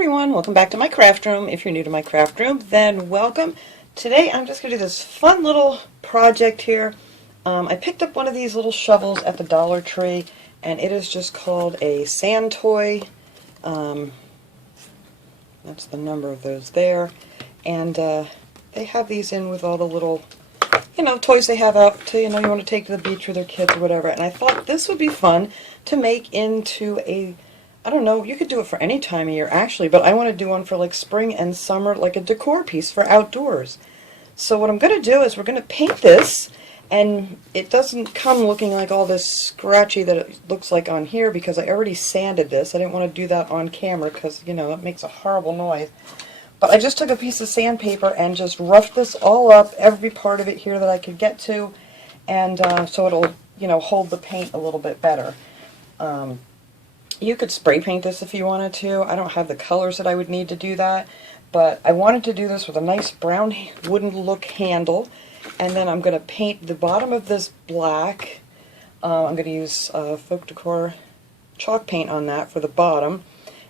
everyone, welcome back to my craft room. If you're new to my craft room, then welcome. Today I'm just going to do this fun little project here. I picked up one of these little shovels at the Dollar Tree, and it is just called a sand toy. That's the number of those there. And they have these in with all the little, toys they have out to, you want to take to the beach with their kids or whatever. And I thought this would be fun to make into a, I don't know, you could do it for any time of year actually, but I want to do one for like spring and summer, like a decor piece for outdoors. So what I'm going to do is we're going to paint this, and it doesn't come looking like all this scratchy that it looks like on here because I already sanded this. I didn't want to do that on camera because, it makes a horrible noise. But I just took a piece of sandpaper and just roughed this all up, every part of it here that I could get to, and so it'll, hold the paint a little bit better. You could spray paint this if you wanted to. I don't have the colors that I would need to do that, but I wanted to do this with a nice brown wooden look handle, and then I'm going to paint the bottom of this black. I'm going to use Folk Decor chalk paint on that for the bottom,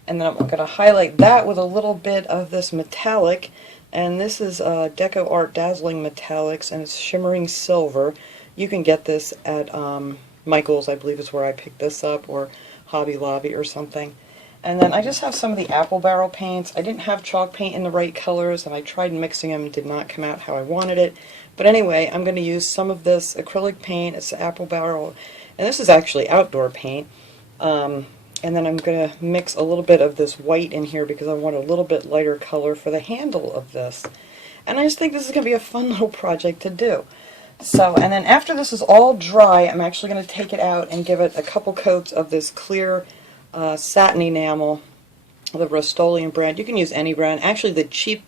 and then I'm going to highlight that with a little bit of this metallic, and this is Deco Art Dazzling Metallics, and it's shimmering silver. You can get this at Michael's, I believe is where I picked this up, or Hobby Lobby or something. And then I just have some of the apple barrel paints. I didn't have chalk paint in the right colors, and I tried mixing them. It did not come out how I wanted it. But anyway, I'm going to use some of this acrylic paint. It's apple barrel, and this is actually outdoor paint. And then I'm going to mix a little bit of this white in here because I want a little bit lighter color for the handle of this. And I just think this is going to be a fun little project to do. So, and then after this is all dry, I'm actually going to take it out and give it a couple coats of this clear satin enamel, the Rust-Oleum brand. You can use any brand. Actually, the cheap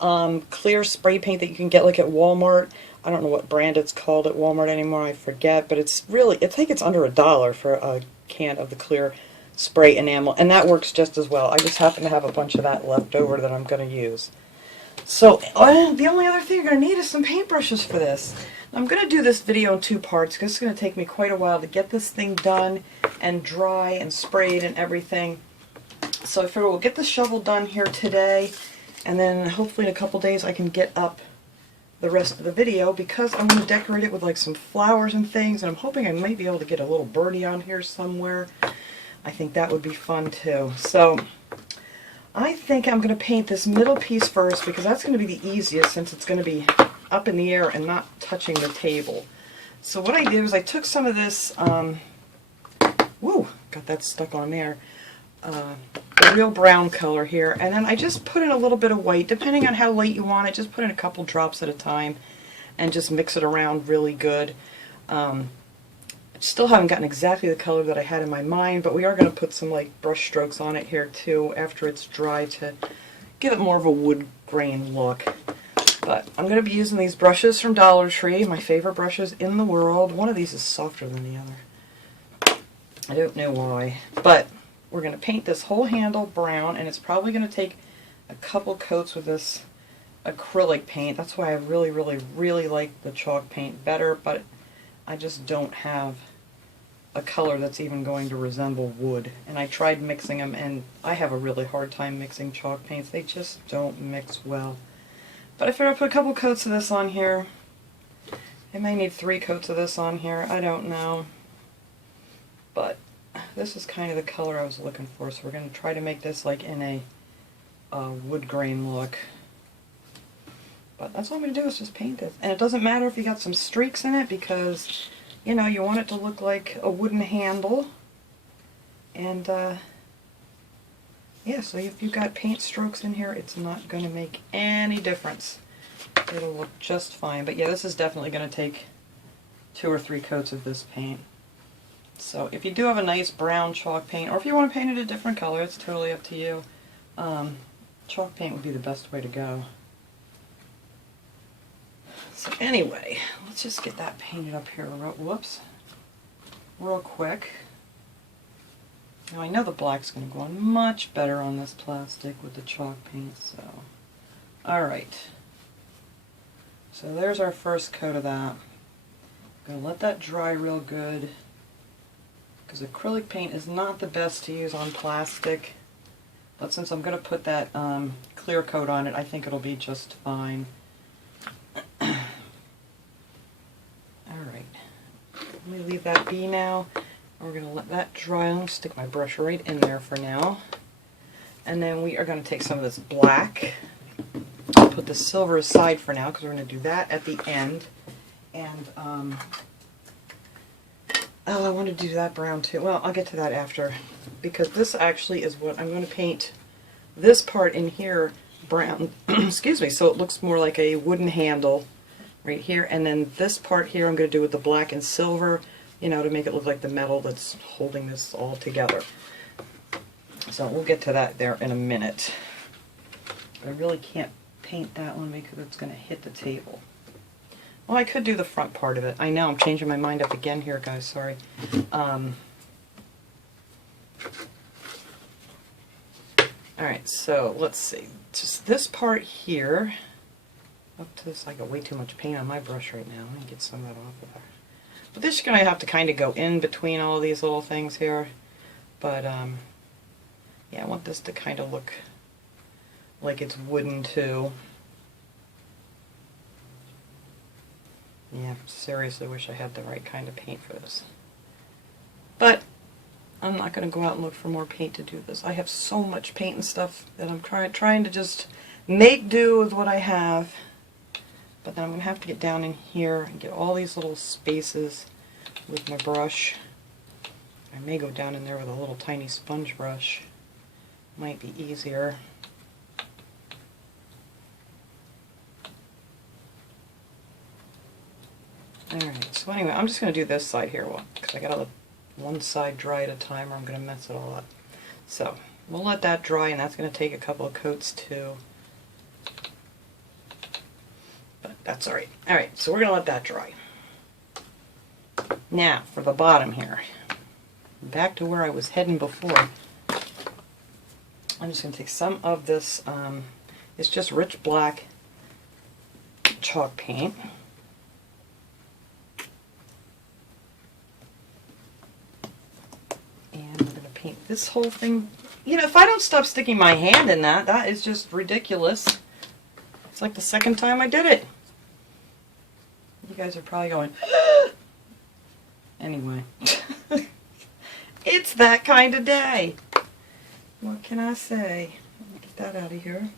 clear spray paint that you can get like at Walmart, I don't know what brand it's called at Walmart anymore, I forget, but it's really, I think it's under $1 for a can of the clear spray enamel, and that works just as well. I just happen to have a bunch of that left over that I'm going to use. So, the only other thing you're going to need is some paintbrushes for this. I'm going to do this video in two parts because it's going to take me quite a while to get this thing done and dry and sprayed and everything. So I figure we'll get the shovel done here today, and then hopefully in a couple days I can get up the rest of the video because I'm going to decorate it with like some flowers and things, and I'm hoping I might be able to get a little birdie on here somewhere. I think that would be fun too. So I think I'm going to paint this middle piece first because that's going to be the easiest since it's going to be up in the air and not touching the table. So what I did was I took some of this, woo, got that stuck on there, the real brown color here, and then I just put in a little bit of white, depending on how light you want it, just put in a couple drops at a time and just mix it around really good. Still haven't gotten exactly the color that I had in my mind, but we are going to put some like brush strokes on it here too after it's dry to give it more of a wood grain look. But I'm going to be using these brushes from Dollar Tree, my favorite brushes in the world. One of these is softer than the other. I don't know why. But we're going to paint this whole handle brown, and it's probably going to take a couple coats with this acrylic paint. That's why I really, really, really like the chalk paint better, but I just don't have a color that's even going to resemble wood. And I tried mixing them, and I have a really hard time mixing chalk paints. They just don't mix well. But I figured I'll put a couple coats of this on here. I may need 3 coats of this on here. I don't know. But this is kind of the color I was looking for. So we're going to try to make this like in a wood grain look. But that's all I'm going to do is just paint this. And it doesn't matter if you got some streaks in it because, you want it to look like a wooden handle. And, yeah, so if you've got paint strokes in here, it's not going to make any difference. It'll look just fine. But yeah, this is definitely going to take 2 or 3 coats of this paint. So if you do have a nice brown chalk paint, or if you want to paint it a different color, it's totally up to you. Chalk paint would be the best way to go. So anyway, let's just get that painted up here real quick. Now I know the black's going to go on much better on this plastic with the chalk paint, so. Alright. So there's our first coat of that. I'm going to let that dry real good, because acrylic paint is not the best to use on plastic. But since I'm going to put that clear coat on it, I think it'll be just fine. Alright. Let me leave that be now. We're going to let that dry. I'm going to stick my brush right in there for now. And then we are going to take some of this black, put the silver aside for now because we're going to do that at the end. And, oh, I want to do that brown too. Well, I'll get to that after, because this actually is what I'm going to paint this part in here brown, excuse me, so it looks more like a wooden handle right here. And then this part here I'm going to do with the black and silver, you know, to make it look like the metal that's holding this all together. So we'll get to that there in a minute. But I really can't paint that one because it's going to hit the table. Well, I could do the front part of it. I know, I'm changing my mind up again here, guys, sorry. Alright, so let's see. Just this part here, up to this, I got way too much paint on my brush right now. Let me get some of that off of there. But this is going to have to kind of go in between all these little things here. But, yeah, I want this to kind of look like it's wooden too. Yeah, seriously wish I had the right kind of paint for this. But I'm not going to go out and look for more paint to do this. I have so much paint and stuff that I'm trying to just make do with what I have. But then I'm going to have to get down in here and get all these little spaces with my brush. I may go down in there with a little tiny sponge brush. Might be easier. Alright, so anyway, I'm just going to do this side here, because I got to let one side dry at a time or I'm going to mess it all up. So, we'll let that dry, and that's going to take a couple of coats too. But that's alright. Alright, so we're going to let that dry. Now, for the bottom here. Back to where I was heading before. I'm just going to take some of this, it's just rich black chalk paint. And I'm going to paint this whole thing. You know, if I don't stop sticking my hand in that, that is just ridiculous. It's like the second time I did it. You guys are probably going, anyway. It's that kind of day. What can I say? Let me get that out of here.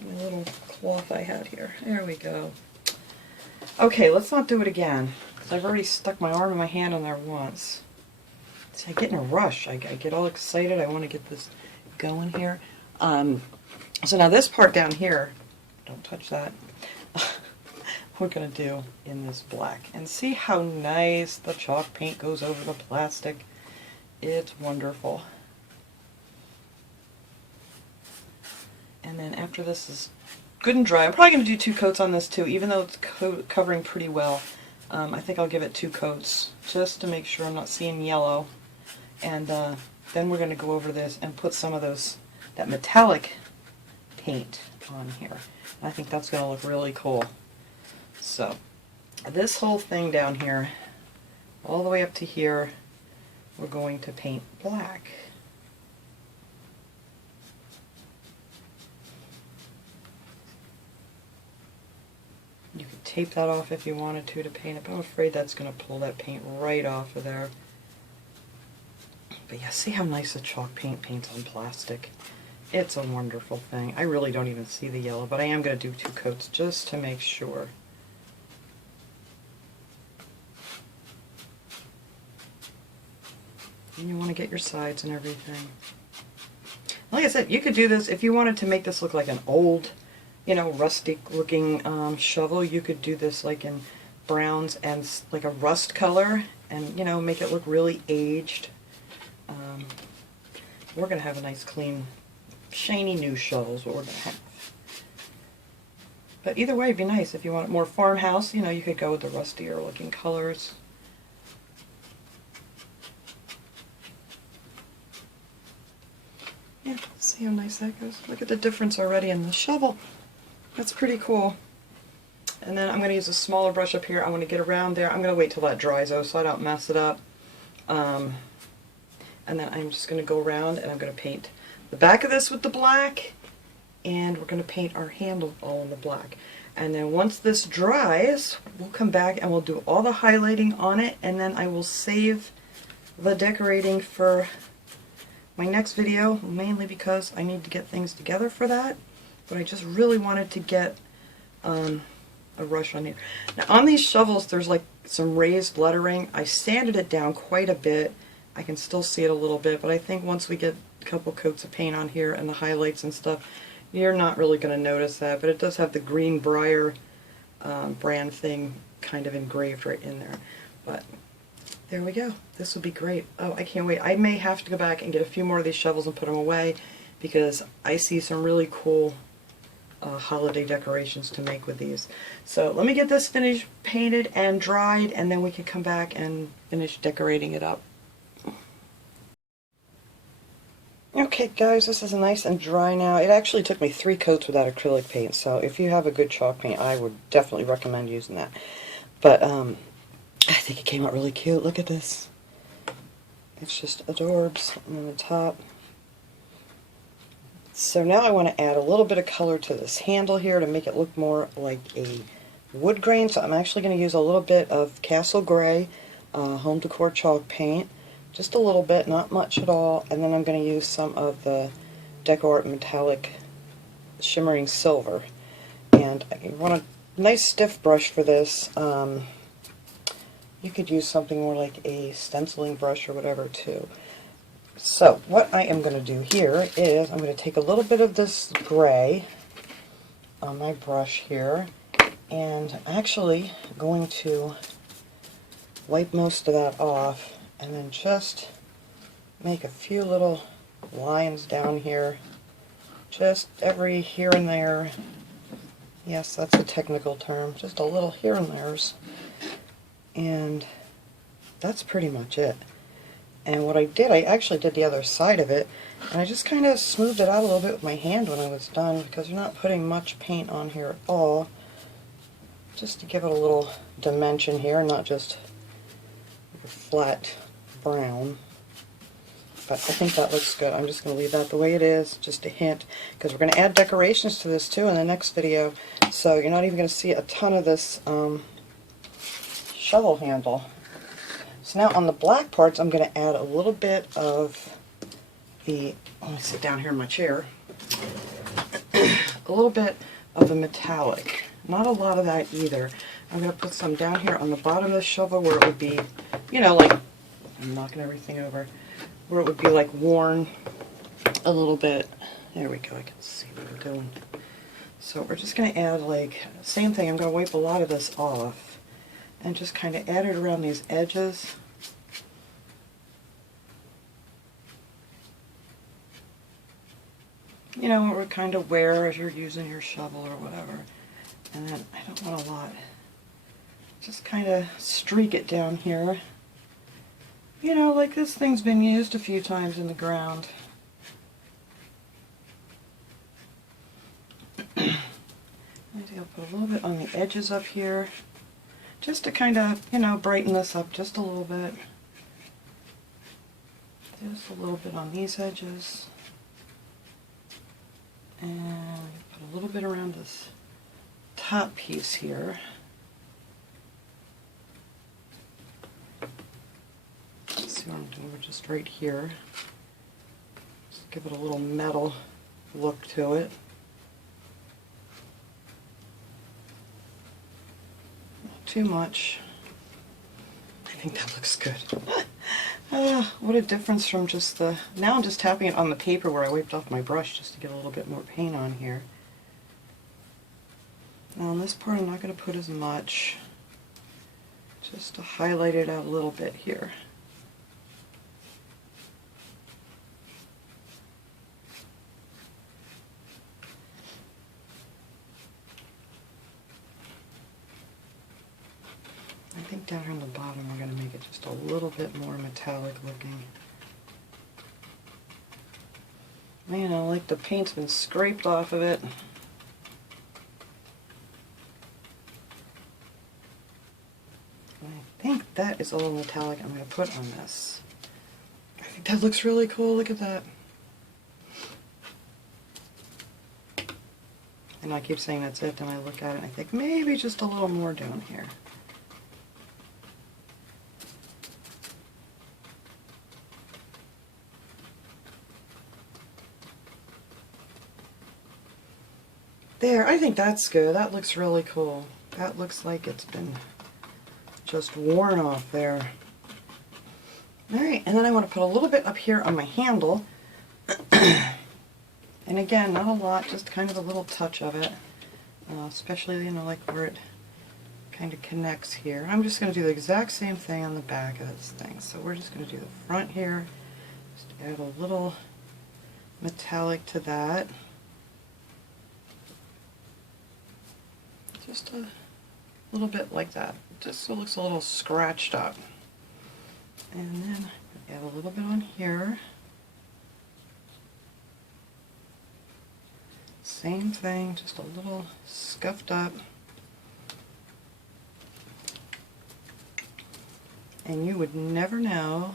My little cloth I had here. There we go. Okay, let's not do it again, because I've already stuck my arm and my hand on there once. See, I get in a rush. I get all excited. I want to get this going here. So now this part down here, don't touch that, we're going to do in this black. And see how nice the chalk paint goes over the plastic. It's wonderful. And then after this is good and dry, I'm probably going to do 2 coats on this too, even though it's covering pretty well. I think I'll give it 2 coats just to make sure I'm not seeing yellow. And then we're going to go over this and put some of that metallic paint on here. I think that's going to look really cool. So this whole thing down here, all the way up to here, we're going to paint black. You could tape that off if you wanted to paint it, but I'm afraid that's going to pull that paint right off of there. But yeah, see how nice the chalk paint paints on plastic. It's a wonderful thing. I really don't even see the yellow, but I am going to do 2 coats just to make sure. And you want to get your sides and everything. Like I said, you could do this if you wanted to make this look like an old, you know, rustic looking shovel. You could do this like in browns and like a rust color and, you know, make it look really aged. We're going to have a nice clean shiny new shovel is what we're going to have. But either way it'd be nice. If you want it more farmhouse, you know, you could go with the rustier looking colors. Yeah, see how nice that goes. Look at the difference already in the shovel. That's pretty cool. And then I'm going to use a smaller brush up here. I'm going to get around there. I'm going to wait till that dries though so I don't mess it up. And then I'm just going to go around and I'm going to paint the back of this with the black, and we're going to paint our handle all in the black. And then once this dries, we'll come back and we'll do all the highlighting on it, and then I will save the decorating for my next video, mainly because I need to get things together for that. But I just really wanted to get a rush on here. Now on these shovels there's like some raised lettering. I sanded it down quite a bit. I can still see it a little bit, but I think once we get a couple coats of paint on here and the highlights and stuff, you're not really going to notice that. But it does have the Greenbrier brand thing kind of engraved right in there. But there we go. This will be great. Oh, I can't wait. I may have to go back and get a few more of these shovels and put them away, because I see some really cool holiday decorations to make with these. So let me get this finished, painted and dried, and then we can come back and finish decorating it up. Okay guys, this is nice and dry now. It actually took me 3 coats with that acrylic paint, so if you have a good chalk paint, I would definitely recommend using that. But I think it came out really cute. Look at this. It's just adorbs on the top. So now I want to add a little bit of color to this handle here to make it look more like a wood grain. So I'm actually going to use a little bit of Castle Gray Home Decor chalk paint. Just a little bit, not much at all. And then I'm going to use some of the Decor metallic shimmering silver. And I want a nice stiff brush for this. You could use something more like a stenciling brush or whatever too. So what I am going to do here is I'm going to take a little bit of this gray on my brush here, and I'm actually going to wipe most of that off and then just make a few little lines down here, just every here and there. Yes, that's a technical term, just a little here and there's. And that's pretty much it. And what I did, I actually did the other side of it, and I just kind of smoothed it out a little bit with my hand when I was done, because you're not putting much paint on here at all, just to give it a little dimension here, not just a flat brown. But I think that looks good. I'm just going to leave that the way it is, just a hint, because we're going to add decorations to this too in the next video, so you're not even going to see a ton of this shovel handle. So now on the black parts, I'm going to add a little bit of the, let me sit down here in my chair, a little bit of the metallic. Not a lot of that either. I'm going to put some down here on the bottom of the shovel where it would be, you know, like, I'm knocking everything over, where it would be like worn a little bit. There we go, I can see what I'm doing. So we're just going to add, like, same thing, I'm going to wipe a lot of this off and just kind of add it around these edges. You know, what we kind of wear as you're using your shovel or whatever. And then I don't want a lot. Just kind of streak it down here. You know, like this thing's been used a few times in the ground. I think I'll put a little bit on the edges up here, just to kind of, you know, brighten this up just a little bit. Just a little bit on these edges. And put a little bit around this top piece here. Let's see what I'm doing, just right here. Just give it a little metal look to it. Not too much. I think that looks good. What a difference from just the... Now I'm just tapping it on the paper where I wiped off my brush just to get a little bit more paint on here. Now on this part I'm not going to put as much, just to highlight it out a little bit here. I think down here on the bottom we're going to make it just a little bit more metallic looking. You know, like the paint's been scraped off of it. And I think that is all metallic I'm going to put on this. I think that looks really cool, look at that. And I keep saying that's it, then I look at it and I think maybe just a little more down here. There, I think that's good. That looks really cool. That looks like it's been just worn off there. Alright, and then I want to put a little bit up here on my handle. And again, not a lot, just kind of a little touch of it. Especially, you know, like where it kind of connects here. I'm just going to do the exact same thing on the back of this thing. So we're just going to do the front here. Just add a little metallic to that. Just a little bit like that. Just so it looks a little scratched up. And then add a little bit on here. Same thing, just a little scuffed up. And you would never know,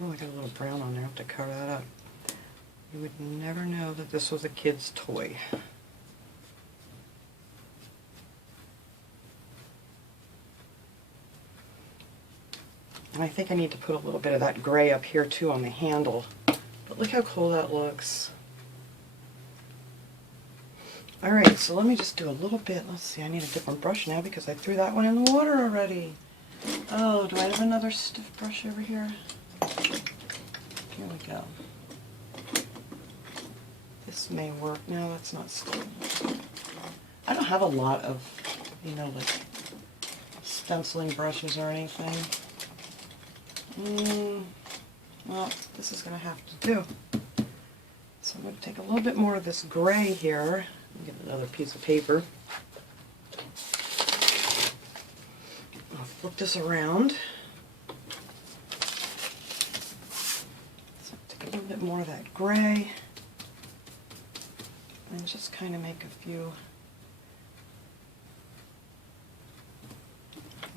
oh, I got a little brown on there, I have to cover that up. You would never know that this was a kid's toy. And I think I need to put a little bit of that gray up here too on the handle. But look how cool that looks. Alright, so let me just do a little bit. Let's see, I need a different brush now because I threw that one in the water already. Oh, do I have another stiff brush over here? Here we go. This may work. No, that's not stiff. I don't have a lot of, you know, like stenciling brushes or anything. Well, this is going to have to do. So I'm going to take a little bit more of this gray here. Get another piece of paper. I'll flip this around. So take a little bit more of that gray. And just kind of make a few.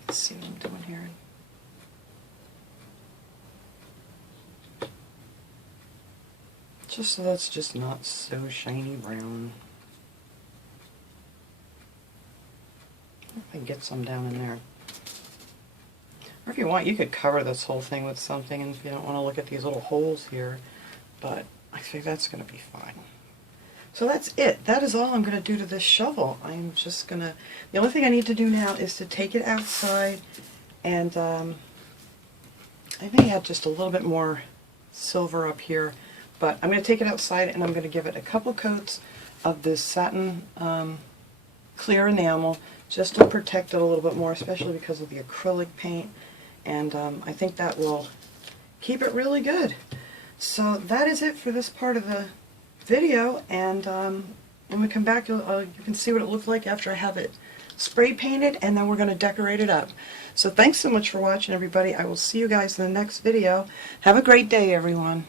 Let's see what I'm doing here. Just so that's just not so shiny brown. I can get some down in there. Or if you want, you could cover this whole thing with something, and if you don't want to look at these little holes here, but I think that's going to be fine. So that's it. That is all I'm going to do to this shovel. I'm just going to, the only thing I need to do now is to take it outside, and I may add just a little bit more silver up here, but I'm going to take it outside and I'm going to give it a couple coats of this satin clear enamel, just to protect it a little bit more, especially because of the acrylic paint, and I think that will keep it really good. So that is it for this part of the video, and when we come back you can see what it looked like after I have it spray painted, and then we're going to decorate it up. So thanks so much for watching, everybody. I will see you guys in the next video. Have a great day, everyone.